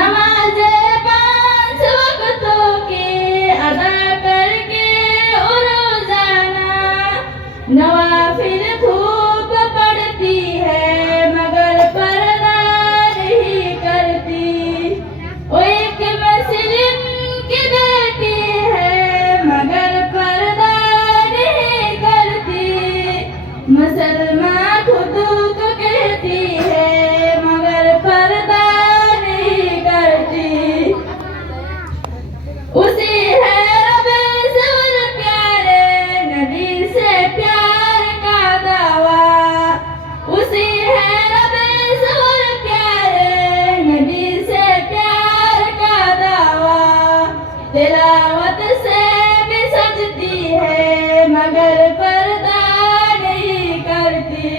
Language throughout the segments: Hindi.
नमाज़े 5 वक्तों की अदा करके और रोज़ाना नवाफिल खूब पढ़ती है मगर पर्दा नहीं करती। वो एक मुस्लिम की बेटी है मगर पर्दा नहीं करती। मुसलमान खुद को कहती है मगर पर्दा नहीं करती। उसी है रबे से और प्यारे नबी से प्यार का दावा। उसी है रबे से और प्यारे नबी से प्यार का दावा। तिलावत से भी सजती है मगर पर्दा नहीं करती।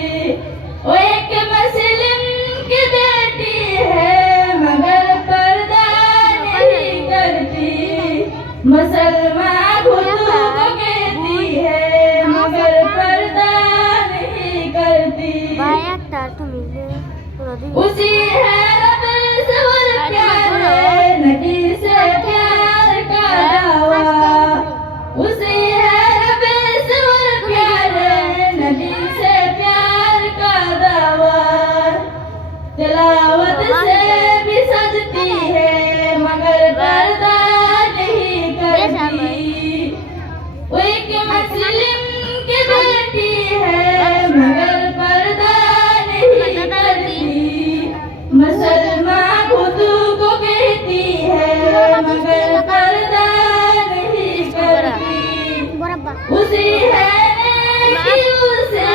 वो एक मुस्लिम की बेटी है मगर पर्दा नहीं करती। मुसलमान खुद को कहती है मगर पर्दा नहीं करती। उसी है रब से और प्यारे नबी से प्यार का दावा। उसी है रब से और प्यारे नबी से प्यार का दावा। तिलावत से भी सजती है मगर पर्दा नहीं करती। वो एक मुस्लिम की बेटी है मगर पर्दा नहीं करती। मुसलमान खुद को कहती है मगर पर्दा नहीं करती। उसी है नेकियों से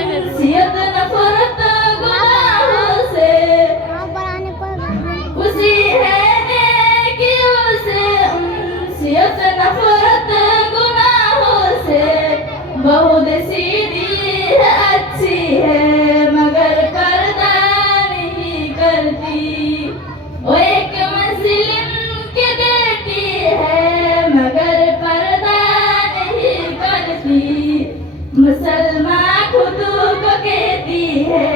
उनसियत नफरत गुनाहों से। उसी है नेकियों से उनसियत नफरत गुनाहों से। बहुत सीधी है अच्छी है मगर पर्दा नहीं करती। वो एक मुस्लिम की बेटी है मगर पर्दा नहीं करती। मुसलमान खुद को कहती है